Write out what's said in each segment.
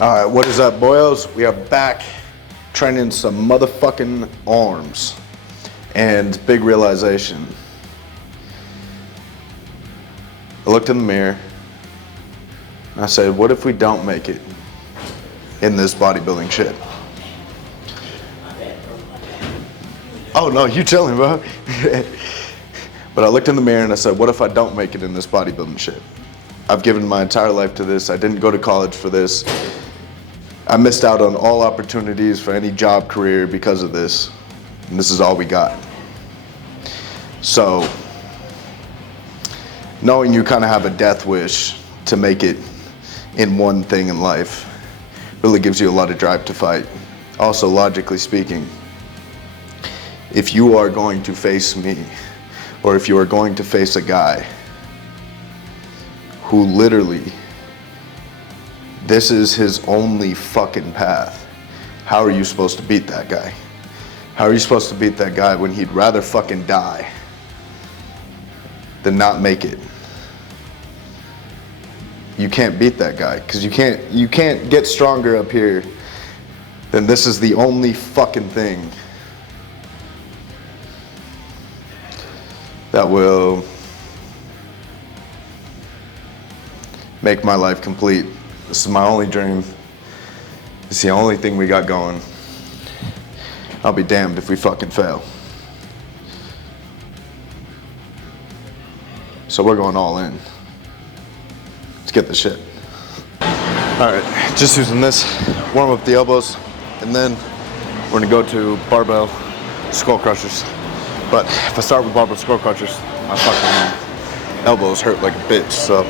All right, what is up, boyos? We are back training some motherfucking arms. And big realization. I looked in the mirror and I said, what if we don't make it in this bodybuilding shit? Oh no, you chilling, bro. But I looked in the mirror and I said, what if I don't make it in this bodybuilding shit? I've given my entire life to this. I didn't go to college for this. I missed out on all opportunities for any job career because of this. And this is all we got. So, knowing you kind of have a death wish to make it in one thing in life really gives you a lot of drive to fight. Also, logically speaking, if you are going to face me, or if you are going to face a guy who literally, this is his only fucking path, how are you supposed to beat that guy? How are you supposed to beat that guy when he'd rather fucking die than not make it? You can't beat that guy, because you can't get stronger up here than this is the only fucking thing that will make my life complete. This is my only dream. It's the only thing we got going. I'll be damned if we fucking fail. So we're going all in. Let's get the shit. All right, just using this, warm up the elbows, and then we're gonna go to barbell skull crushers. But if I start with barbell skull crushers, my fucking elbows hurt like a bitch, so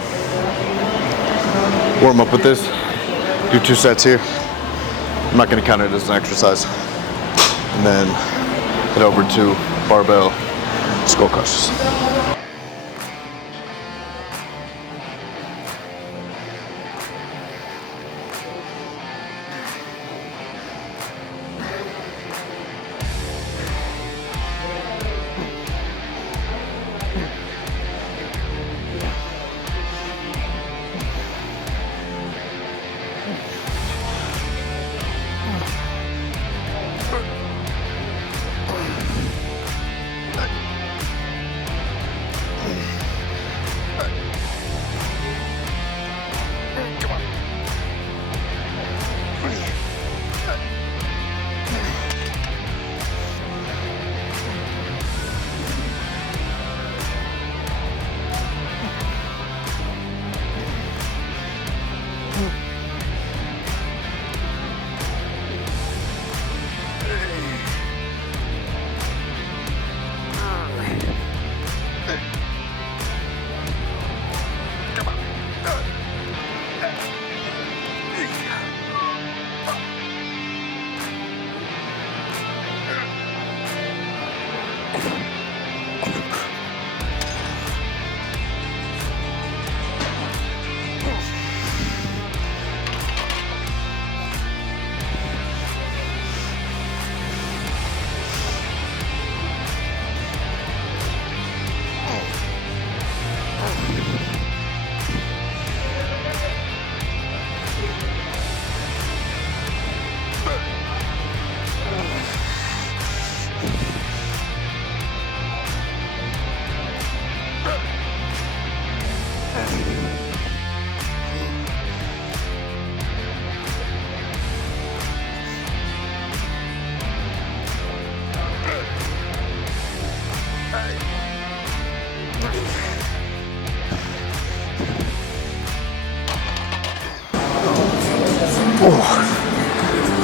warm up with this, do 2 sets here. I'm not gonna count it as an exercise. And then head over to barbell skull crushers.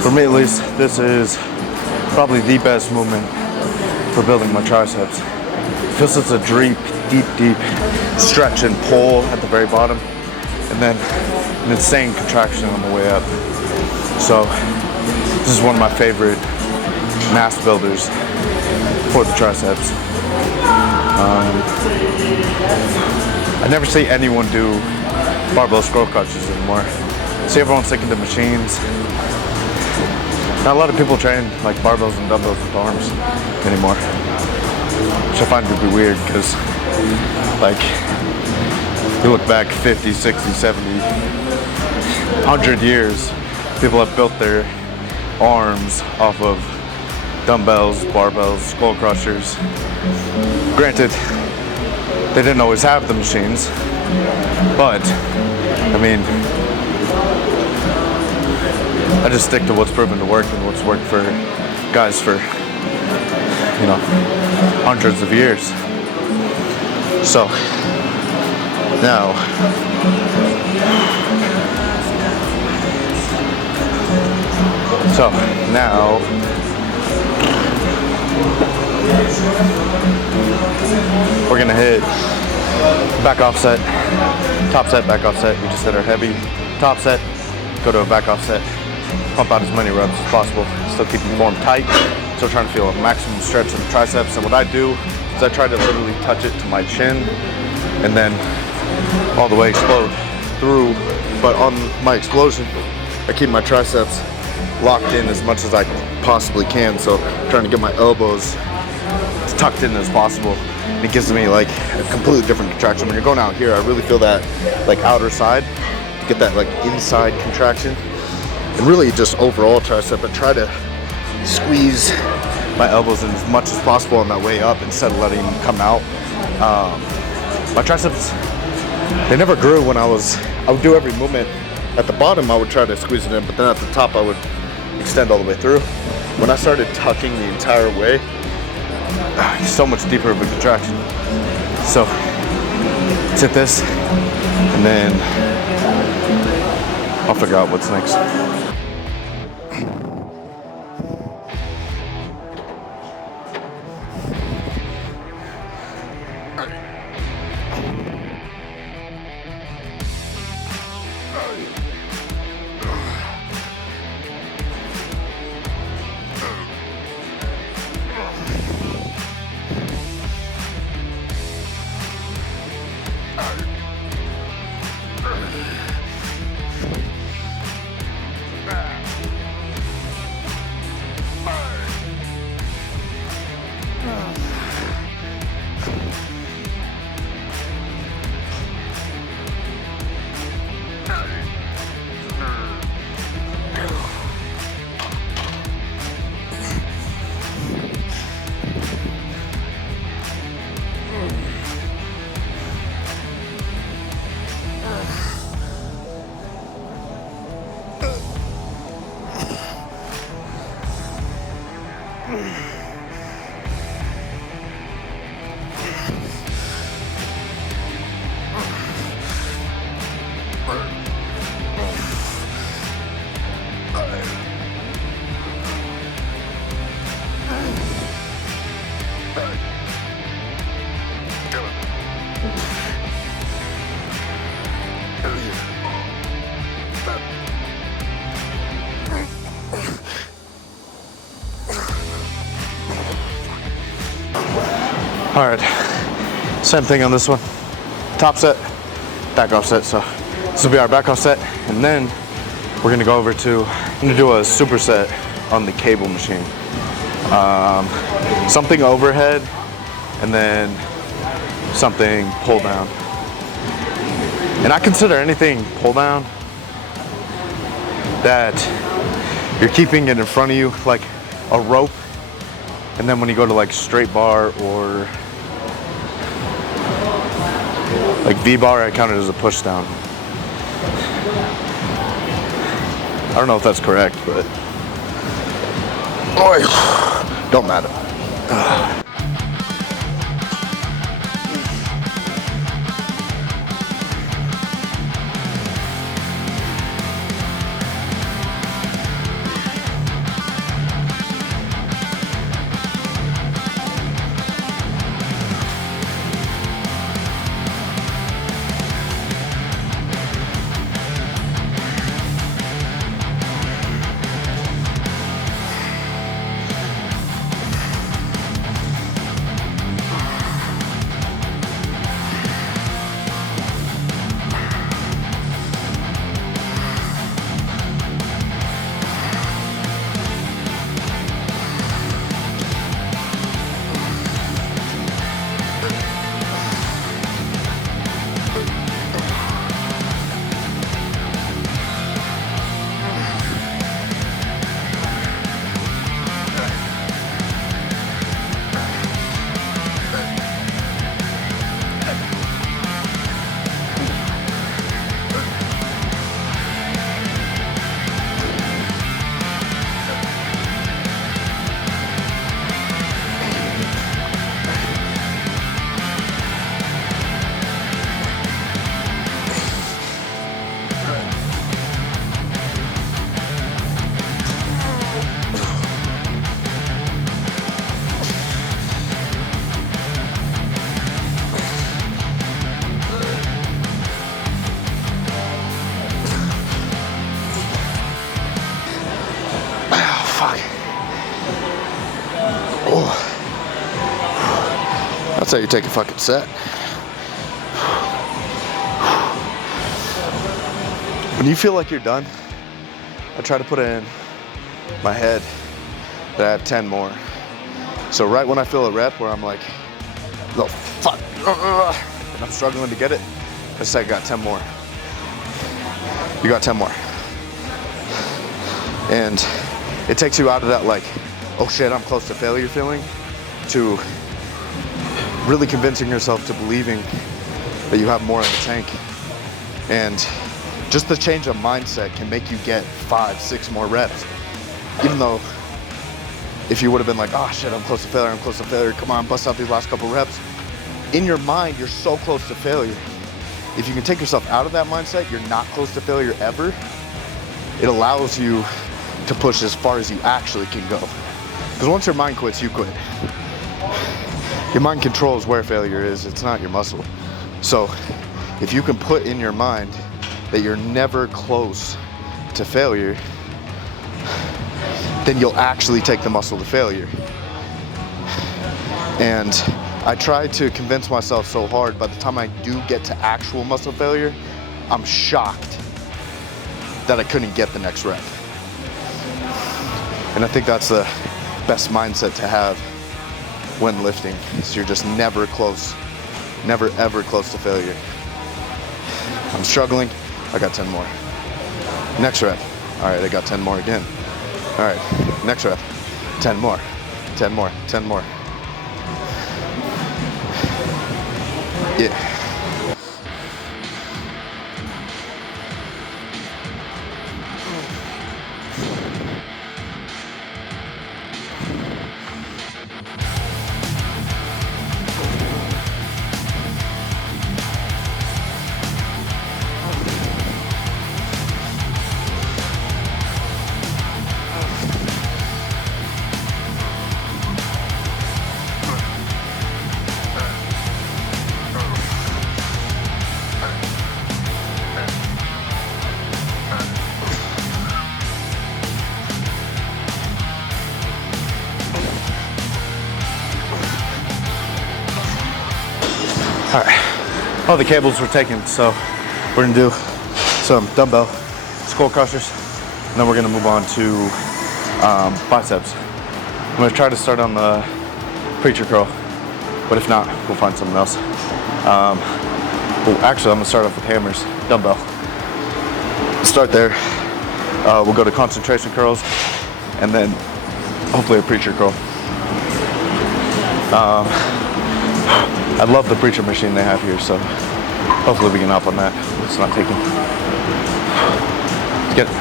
For me at least, this is probably the best movement for building my triceps. It feels it's a deep stretch and pull at the very bottom, and then an insane contraction on the way up. So this is one of my favorite mass builders for the triceps. I never see anyone do barbell skull crushes anymore. See, everyone's sticking to machines. Not a lot of people train like barbells and dumbbells with arms anymore, which I find to be weird, because like you look back 50, 60, 70, 100 years, People have built their arms off of dumbbells, barbells, skull crushers. Granted, they didn't always have the machines, but I mean, I just stick to what's proven to work and what's worked for guys for, you know, hundreds of years. So now we're gonna hit back offset, top set, back offset. We just hit our heavy top set, go to a back offset, pump out as many reps as possible, still keeping form tight, still trying to feel a maximum stretch in the triceps. And what I do is I try to literally touch it to my chin and then all the way explode through. But on my explosion, I keep my triceps locked in as much as I possibly can. So I'm trying to get my elbows as tucked in as possible. And it gives me like a completely different contraction. When you're going out here, I really feel that like outer side, get that like inside contraction. And really just overall tricep, but try to squeeze my elbows in as much as possible on that way up instead of letting them come out. My triceps, they never grew when I would do every movement. At the bottom, I would try to squeeze it in, but then at the top, I would extend all the way through. When I started tucking the entire way, so much deeper of a contraction. So let's hit this, and then I'll figure out what's next. All right, same thing on this one. Top set, back offset. So this will be our back offset, and then we're gonna go over to, I'm gonna do a superset on the cable machine. Something overhead, and then something pull down. And I consider anything pull down that you're keeping it in front of you like a rope, and then when you go to like straight bar or like V-bar, I count it as a push down. I don't know if that's correct, but don't matter. Fuck. Oh. That's how you take a fucking set. When you feel like you're done, I try to put it in my head that I have 10 more. So right when I feel a rep where I'm like, oh fuck, and I'm struggling to get it, I say I got 10 more. You got 10 more. And it takes you out of that like, oh shit, I'm close to failure feeling, to really convincing yourself to believing that you have more in the tank. And just the change of mindset can make you get 5, 6 more reps. Even though if you would have been like, oh shit, I'm close to failure, come on, bust out these last couple reps. In your mind, you're so close to failure. If you can take yourself out of that mindset, you're not close to failure ever. It allows you to push as far as you actually can go. Because once your mind quits, you quit. Your mind controls where failure is, it's not your muscle. So if you can put in your mind that you're never close to failure, then you'll actually take the muscle to failure. And I try to convince myself so hard, by the time I do get to actual muscle failure, I'm shocked that I couldn't get the next rep. And I think that's the best mindset to have when lifting, is you're just never close, never ever close to failure. I'm struggling, I got 10 more. Next rep, all right, I got 10 more again. All right, next rep, 10 more, 10 more, 10 more. Yeah. All right, all the cables were taken, so we're gonna do some dumbbell skull crushers, and then we're gonna move on to biceps. I'm gonna try to start on the preacher curl, but if not, we'll find something else. Well, actually, I'm gonna start off with hammers, dumbbell. Start there. We'll go to concentration curls, and then hopefully a preacher curl. I love the preacher machine they have here, so hopefully we can hop on that. It's not taking. Let's get it.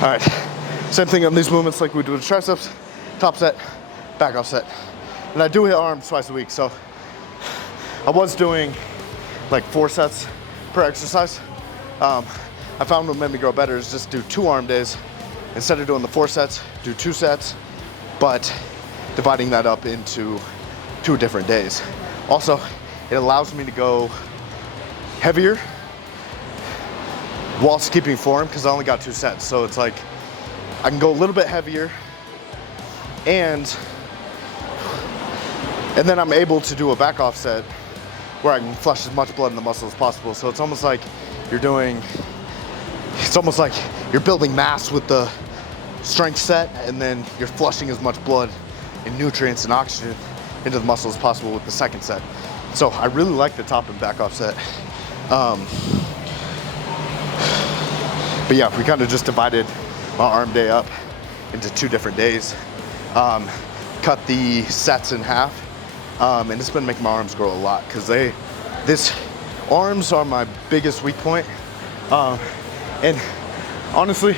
All right, same thing on these movements like we do with triceps, top set, back off set. And I do hit arms twice a week, so I was doing like 4 sets per exercise. I found what made me grow better is just do 2 arm days. Instead of doing the 4 sets, do 2 sets, but dividing that up into 2 different days. Also, it allows me to go heavier whilst keeping form because I only got 2 sets. So it's like I can go a little bit heavier and then I'm able to do a back off set where I can flush as much blood in the muscle as possible. So it's almost like you're building mass with the strength set, and then you're flushing as much blood and nutrients and oxygen into the muscle as possible with the second set. So I really like the top and back off set. But yeah, we kind of just divided my arm day up into 2 different days. Cut the sets in half, and it's been making my arms grow a lot because arms are my biggest weak point. And honestly,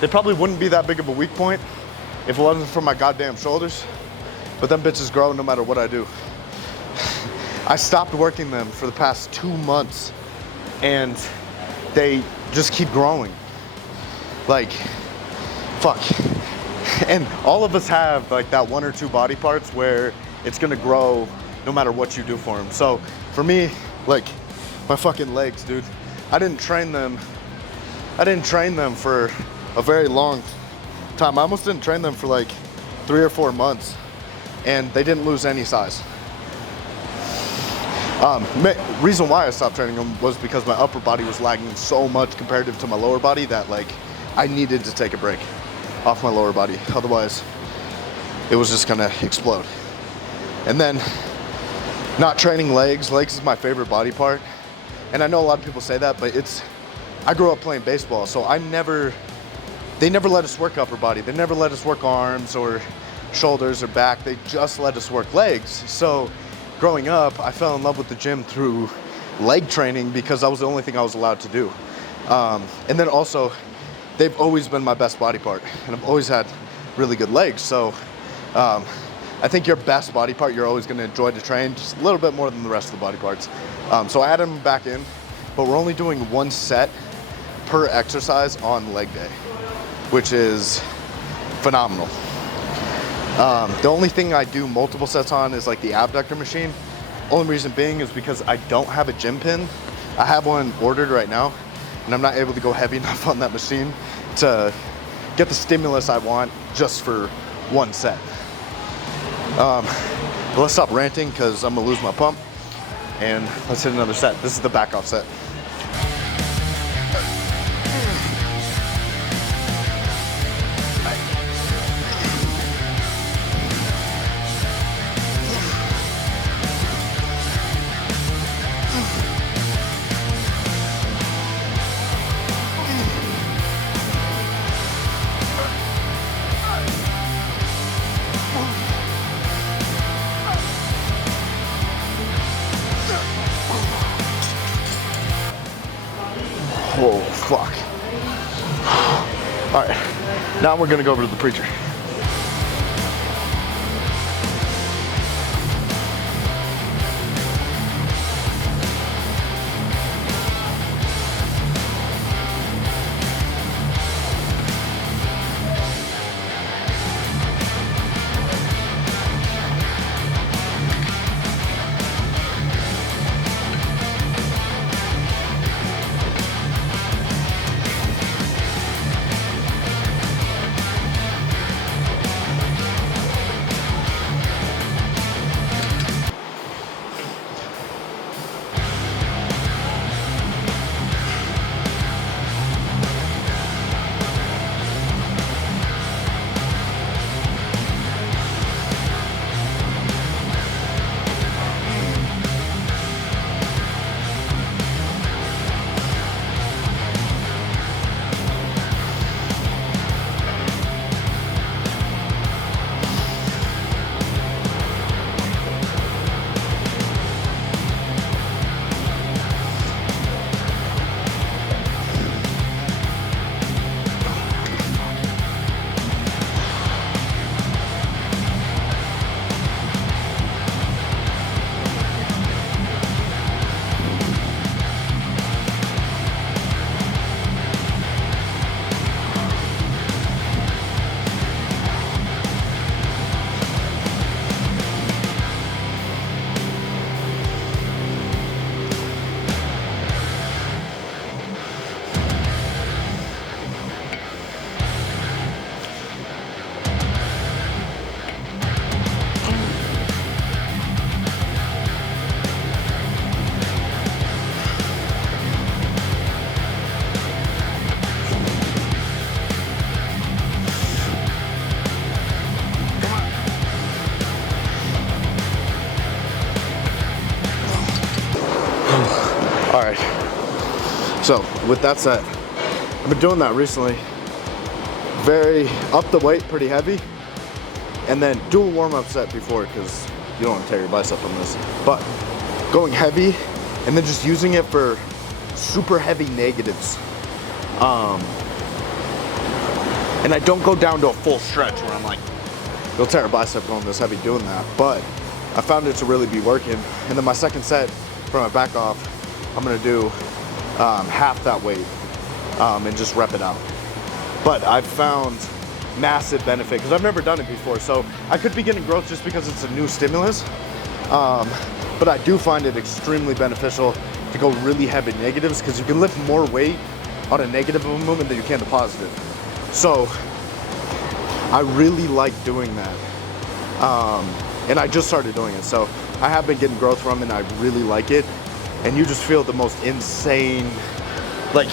they probably wouldn't be that big of a weak point if it wasn't for my goddamn shoulders. But them bitches grow no matter what I do. I stopped working them for the past 2 months and they just keep growing. Like, fuck. And all of us have like that 1 or 2 body parts where it's gonna grow no matter what you do for them. So for me, like my fucking legs, dude, I didn't train them for a very long time. I almost didn't train them for like 3 or 4 months and they didn't lose any size. Reason why I stopped training them was because my upper body was lagging so much comparative to my lower body that like I needed to take a break off my lower body. Otherwise, it was just gonna explode. And then not training legs. Legs is my favorite body part. And I know a lot of people say that, but I grew up playing baseball, so they never let us work upper body. They never let us work arms or shoulders or back. They just let us work legs. So growing up, I fell in love with the gym through leg training because that was the only thing I was allowed to do. And then also, they've always been my best body part, and I've always had really good legs. So I think your best body part, you're always gonna enjoy to train just a little bit more than the rest of the body parts. So I added them back in, but we're only doing 1 set per exercise on leg day, which is phenomenal. The only thing I do multiple sets on is like the abductor machine. Only reason being is because I don't have a gym pin. I have one ordered right now, and I'm not able to go heavy enough on that machine to get the stimulus I want just for 1 set. But let's stop ranting because I'm gonna lose my pump, and let's hit another set. This is the back off set. Whoa, fuck. All right, now we're gonna go over to the preacher. So with that said, I've been doing that recently. Very up the weight, pretty heavy, and then do a warm-up set before, because you don't want to tear your bicep on this. But going heavy and then just using it for super heavy negatives. And I don't go down to a full stretch where I'm like, you'll tear a bicep going this heavy doing that. But I found it to really be working. And then my second set for my back off, I'm gonna do half that weight and just rep it out. But I've found massive benefit because I've never done it before. So I could be getting growth just because it's a new stimulus. But I do find it extremely beneficial to go really heavy negatives because you can lift more weight on a negative of a movement than you can the positive. So I really like doing that. And I just started doing it. So I have been getting growth from it and I really like it. And you just feel the most insane, like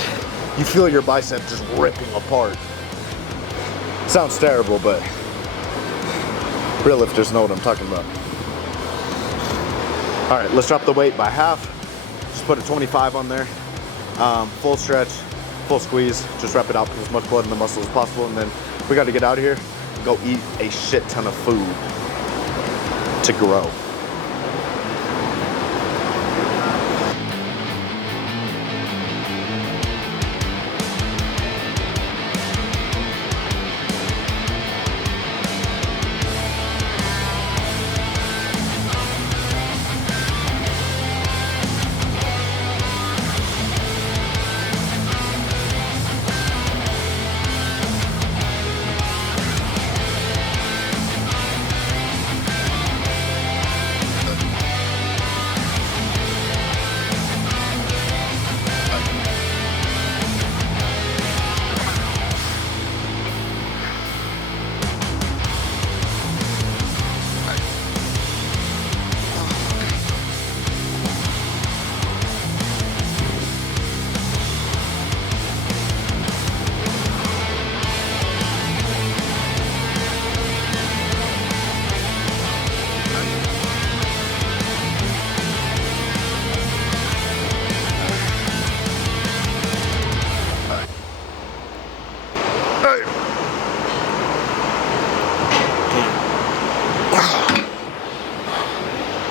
you feel your bicep just ripping apart. Sounds terrible, but real lifters know what I'm talking about. All right, let's drop the weight by half. Just put a 25 on there. Full stretch, full squeeze. Just wrap it out, put as much blood in the muscle as possible, and then we got to get out of here and go eat a shit ton of food to grow.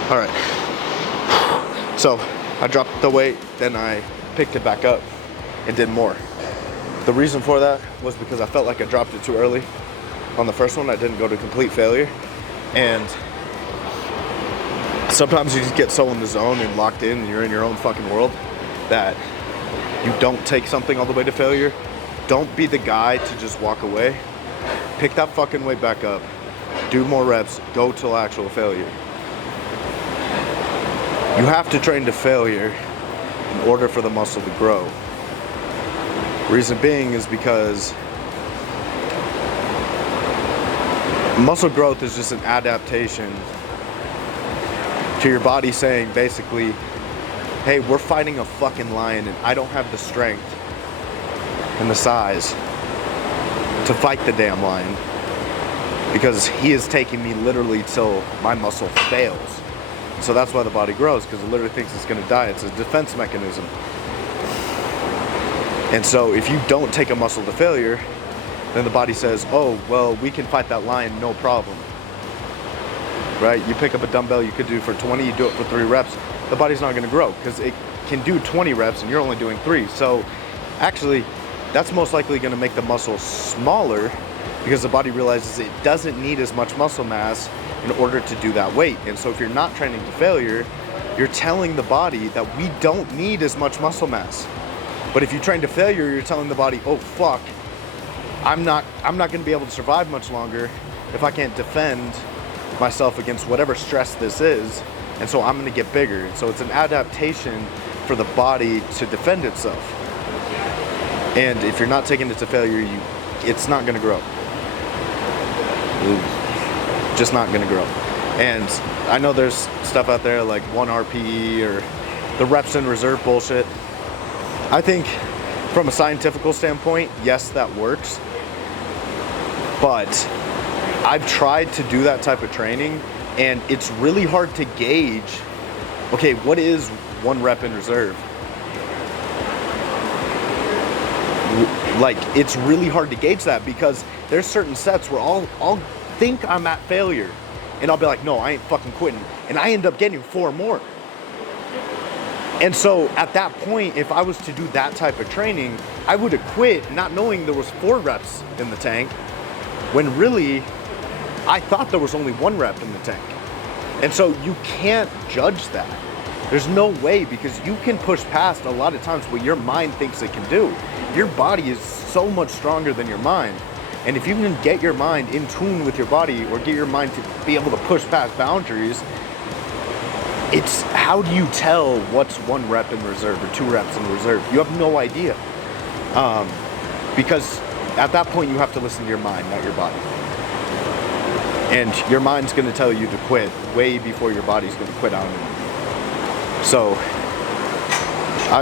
All right, so I dropped the weight, then I picked it back up and did more. The reason for that was because I felt like I dropped it too early. On the first one, I didn't go to complete failure. And sometimes you just get so in the zone and locked in and you're in your own fucking world that you don't take something all the way to failure. Don't be the guy to just walk away. Pick that fucking weight back up, do more reps, go till actual failure. You have to train to failure in order for the muscle to grow. Reason being is because muscle growth is just an adaptation to your body saying basically, hey, we're fighting a fucking lion and I don't have the strength and the size to fight the damn lion because he is taking me literally till my muscle fails. So that's why the body grows, because it literally thinks it's going to die. It's a defense mechanism. And so if you don't take a muscle to failure, then the body says, oh, well, we can fight that lion, no problem. Right? You pick up a dumbbell you could do for 20, you do it for 3 reps, the body's not going to grow because it can do 20 reps and you're only doing 3. So actually, that's most likely going to make the muscle smaller because the body realizes it doesn't need as much muscle mass in order to do that weight. And so if you're not training to failure, you're telling the body that we don't need as much muscle mass. But if you train to failure, you're telling the body, oh fuck, I'm not gonna be able to survive much longer if I can't defend myself against whatever stress this is, and so I'm gonna get bigger. And so it's an adaptation for the body to defend itself. And if you're not taking it to failure, it's not gonna grow. Just not gonna grow. And I know there's stuff out there like 1 RPE or the reps in reserve bullshit. I think from a scientific standpoint, yes, that works. But I've tried to do that type of training and it's really hard to gauge, okay, what is 1 rep in reserve? Like, it's really hard to gauge that because there's certain sets where I'll think I'm at failure and I'll be like, no, I ain't fucking quitting. And I end up getting 4 more. And so at that point, if I was to do that type of training, I would have quit not knowing there was 4 reps in the tank when really I thought there was only 1 rep in the tank. And so you can't judge that. There's no way, because you can push past a lot of times what your mind thinks it can do. Your body is so much stronger than your mind. And if you can get your mind in tune with your body or get your mind to be able to push past boundaries, it's how do you tell what's 1 rep in reserve or 2 reps in reserve? You have no idea. Because at that point you have to listen to your mind, not your body. And your mind's gonna tell you to quit way before your body's gonna quit on it. So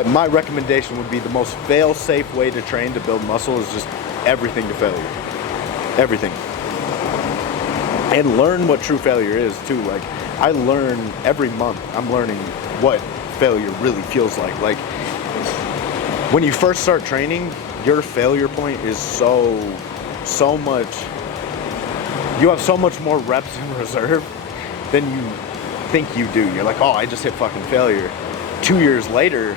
my recommendation would be the most fail-safe way to train to build muscle is just everything to failure. Everything. And learn what true failure is too. Like, I learn every month, I'm learning what failure really feels like. Like, when you first start training, your failure point is so much, you have so much more reps in reserve than you think you do. You're like, oh, I just hit fucking failure. 2 years later,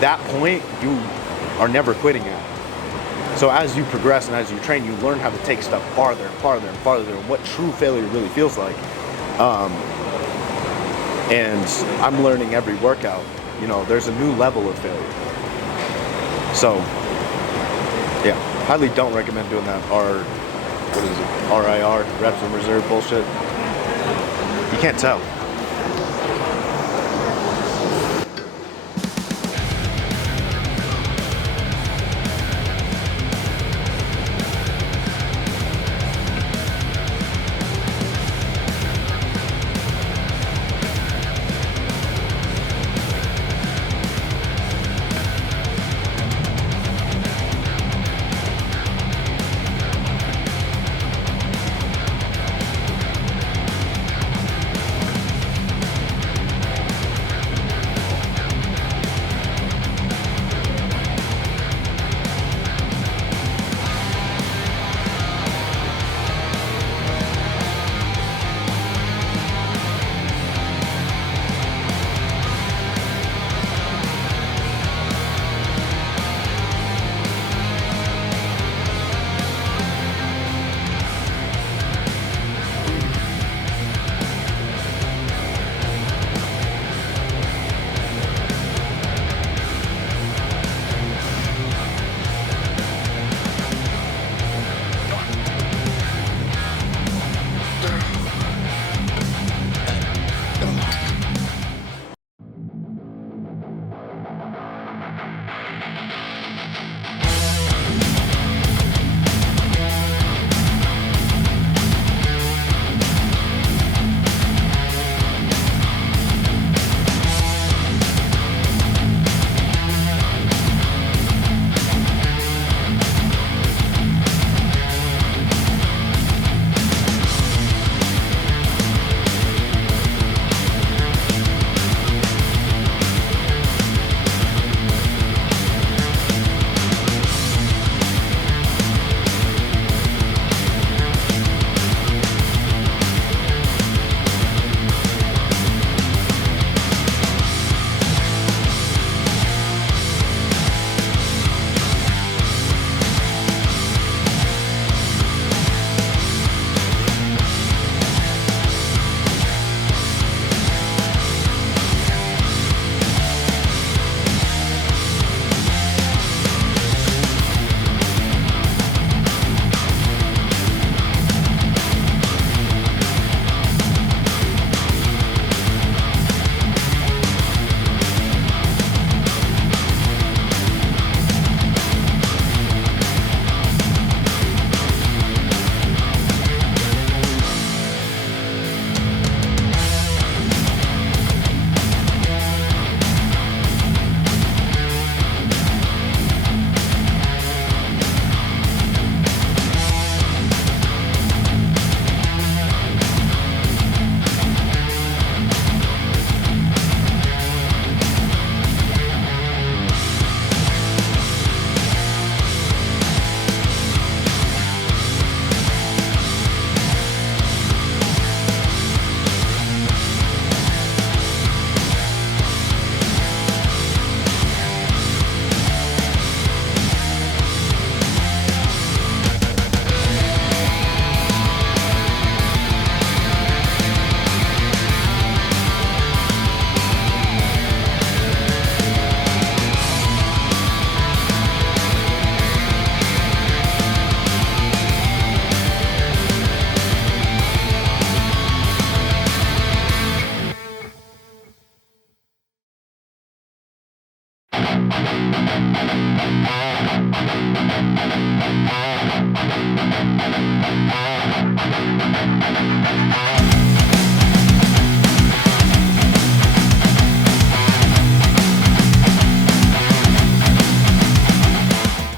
that point you are never quitting at. So as you progress and as you train, you learn how to take stuff farther and farther and farther and what true failure really feels like. And I'm learning every workout, you know, there's a new level of failure. So yeah, highly don't recommend doing that RIR, reps in reserve bullshit. You can't tell.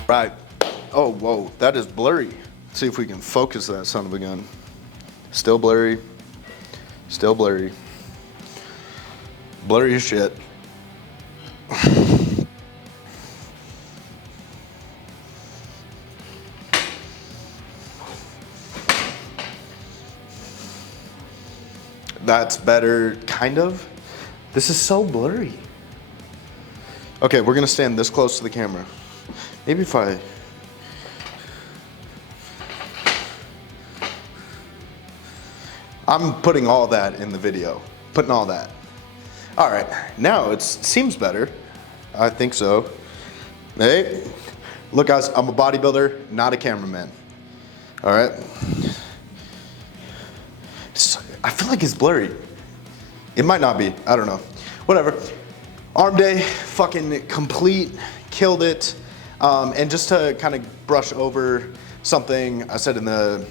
Right. Oh, whoa, that is blurry. Let's see if we can focus that son of a gun. Still blurry. Still blurry. Blurry as shit. That's better, kind of. This is so blurry. Okay, we're gonna stand this close to the camera. Maybe if I'm putting all that in the video. Putting all that. All right, now it seems better. I think so. Hey, look guys, I'm a bodybuilder, not a cameraman. All right. I feel like it's blurry. It might not be, I don't know. Whatever. Arm day, fucking complete, killed it. And just to kind of brush over something I said in the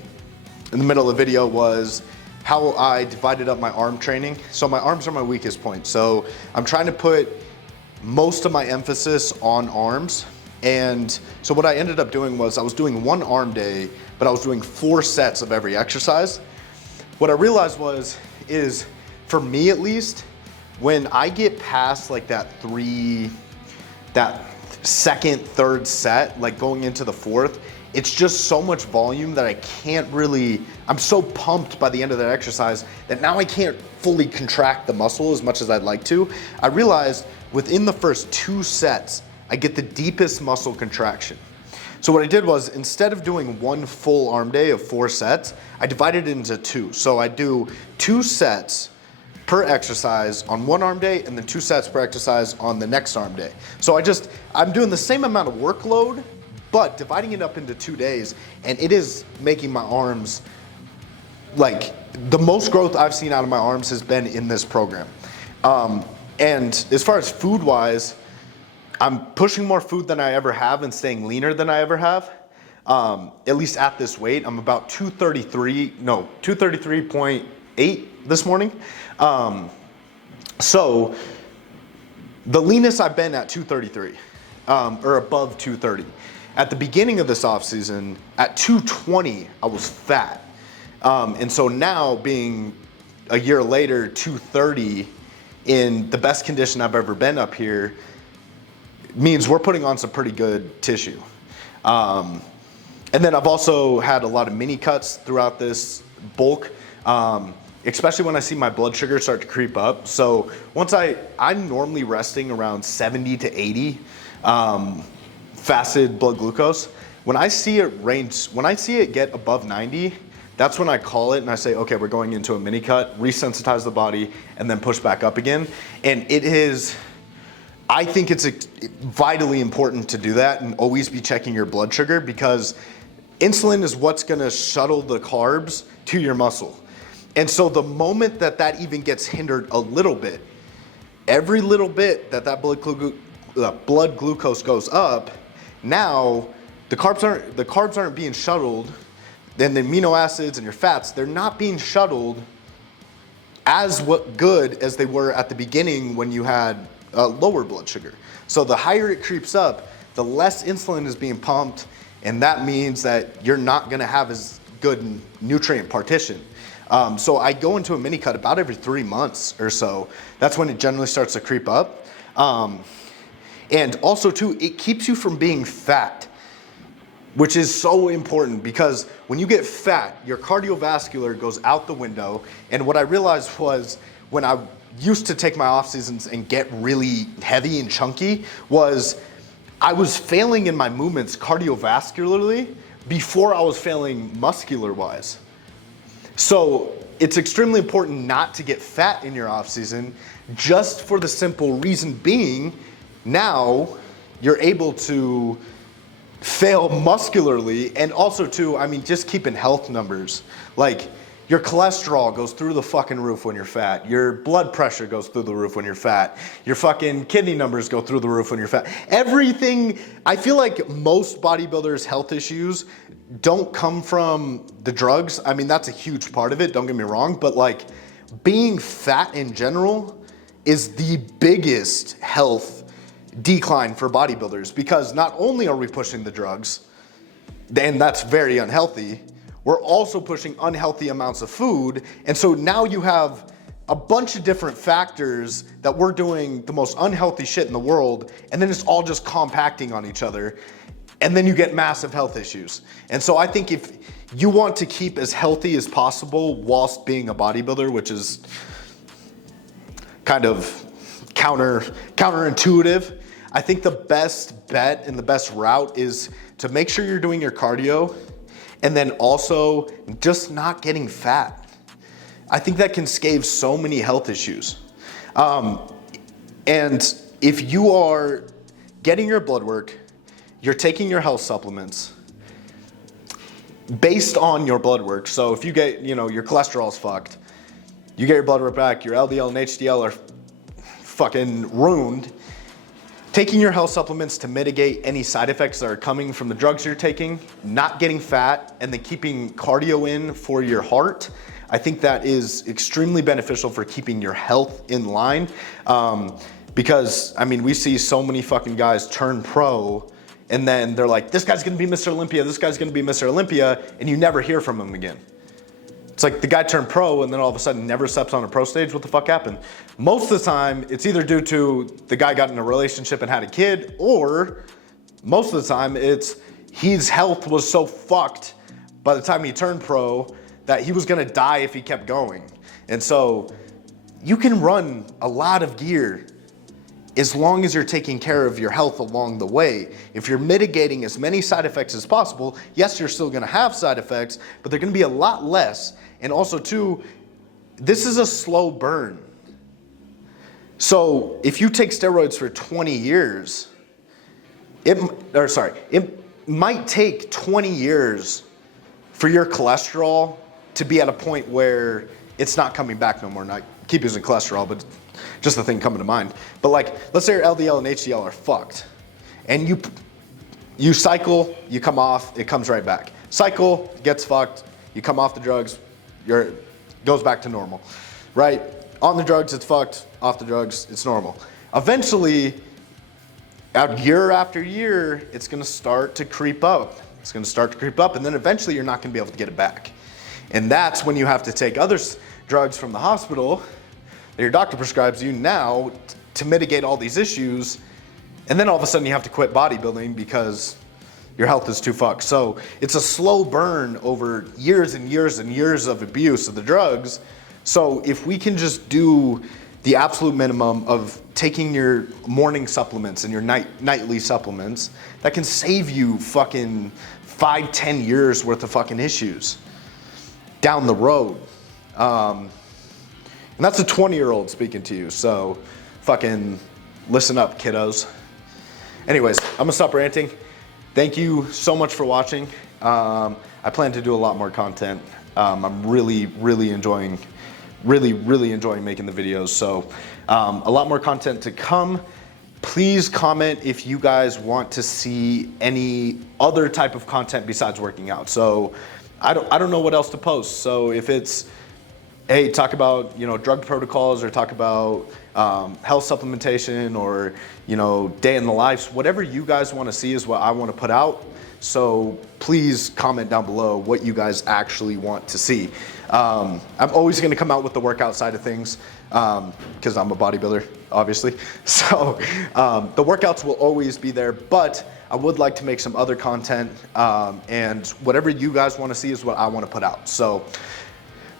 middle of the video was how I divided up my arm training. So my arms are my weakest point. So I'm trying to put most of my emphasis on arms. And so what I ended up doing was I was doing one arm day, but I was doing 4 sets of every exercise. What I realized is for me at least, when I get past like that second, third set, like going into the fourth, it's just so much volume that I can't really, I'm so pumped by the end of that exercise that now I can't fully contract the muscle as much as I'd like to. I realized within the first 2 sets, I get the deepest muscle contraction. So what I did was, instead of doing one full arm day of 4 sets, I divided it into 2. So I do 2 sets per exercise on one arm day and then 2 sets per exercise on the next arm day. So I'm doing the same amount of workload, but dividing it up into 2 days, and it is making my arms, like, the most growth I've seen out of my arms has been in this program. And as far as food-wise, I'm pushing more food than I ever have and staying leaner than I ever have. At least at this weight, I'm about 233.8 this morning. So the leanest I've been at 233, or above 230. At the beginning of this off season, at 220, I was fat. And so now being a year later, 230 in the best condition I've ever been up here, means we're putting on some pretty good tissue. And then I've also had a lot of mini cuts throughout this bulk, especially when I see my blood sugar start to creep up. So once I'm normally resting around 70 to 80 fasted blood glucose. When I see it get above 90, that's when I call it and I say, okay, we're going into a mini cut, resensitize the body, and then push back up again. And I think it's vitally important to do that and always be checking your blood sugar, because insulin is what's gonna shuttle the carbs to your muscle. And so the moment that even gets hindered a little bit, every little bit that blood glucose goes up, now the carbs aren't being shuttled, then the amino acids and your fats, they're not being shuttled as good as they were at the beginning when you had lower blood sugar. So the higher it creeps up, the less insulin is being pumped, and that means that you're not gonna have as good nutrient partition. So I go into a mini cut about every 3 months or so. That's when it generally starts to creep up. And also too, it keeps you from being fat, which is so important, because when you get fat, your cardiovascular goes out the window. And what I realized was, when I used to take my off seasons and get really heavy and chunky, was I was failing in my movements cardiovascularly before I was failing muscular wise. So it's extremely important not to get fat in your off season, just for the simple reason being, now you're able to fail muscularly, and also too, I mean, just keeping health numbers. Like, Your cholesterol goes through the fucking roof when you're fat. Your blood pressure goes through the roof when you're fat. Your fucking kidney numbers go through the roof when you're fat. Everything, I feel like most bodybuilders' health issues don't come from the drugs. I mean, that's a huge part of it, don't get me wrong, but like being fat in general is the biggest health decline for bodybuilders, because not only are we pushing the drugs, and that's very unhealthy, we're also pushing unhealthy amounts of food. And so now you have a bunch of different factors that we're doing the most unhealthy shit in the world, and then it's all just compacting on each other. And then you get massive health issues. And so I think if you want to keep as healthy as possible whilst being a bodybuilder, which is kind of counterintuitive, I think the best bet and the best route is to make sure you're doing your cardio, and then also just not getting fat. I think that can save so many health issues. And if you are getting your blood work, you're taking your health supplements based on your blood work. So if you get, your cholesterol's fucked, you get your blood work back, your LDL and HDL are fucking ruined. Taking your health supplements to mitigate any side effects that are coming from the drugs you're taking, not getting fat, and then keeping cardio in for your heart, I think that is extremely beneficial for keeping your health in line. Because, I mean, we see so many fucking guys turn pro, and then they're like, this guy's gonna be Mr. Olympia, this guy's gonna be Mr. Olympia, and you never hear from him again. It's like the guy turned pro and then all of a sudden never steps on a pro stage. What the fuck happened? Most of the time, it's either due to the guy got in a relationship and had a kid, or most of the time it's his health was so fucked by the time he turned pro that he was gonna die if he kept going. And so you can run a lot of gear as long as you're taking care of your health along the way. If you're mitigating as many side effects as possible, yes, you're still gonna have side effects, but they're gonna be a lot less. And also too, this is a slow burn. So if you take steroids for 20 years, it might take 20 years for your cholesterol to be at a point where it's not coming back no more. Not keep using cholesterol, but just the thing coming to mind. But like, let's say your LDL and HDL are fucked, and you cycle, you come off, it comes right back. Cycle, gets fucked, you come off the drugs, goes back to normal, right? On the drugs, it's fucked. Off the drugs, it's normal. Eventually, year after year, it's gonna start to creep up. It's gonna start to creep up, and then eventually you're not gonna be able to get it back. And that's when you have to take other drugs from the hospital that your doctor prescribes you now to mitigate all these issues. And then all of a sudden you have to quit bodybuilding because your health is too fucked. So it's a slow burn over years and years and years of abuse of the drugs. So if we can just do the absolute minimum of taking your morning supplements and your nightly supplements, that can save you fucking 5-10 years worth of fucking issues down the road. And that's a 20-year-old speaking to you. So fucking listen up, kiddos. Anyways, I'm gonna stop ranting. Thank you so much for watching. I plan to do a lot more content. I'm really enjoying making the videos. So a lot more content to come. Please comment if you guys want to see any other type of content besides working out. So I don't know what else to post. So if it's, hey, talk about, drug protocols, or talk about health supplementation, or, day in the life, whatever you guys want to see is what I want to put out. So please comment down below what you guys actually want to see. I'm always going to come out with the workout side of things because I'm a bodybuilder, obviously. So the workouts will always be there, but I would like to make some other content, and whatever you guys want to see is what I want to put out. So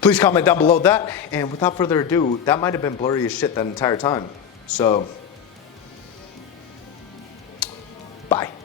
please comment down below that. And without further ado, that might have been blurry as shit that entire time. So bye.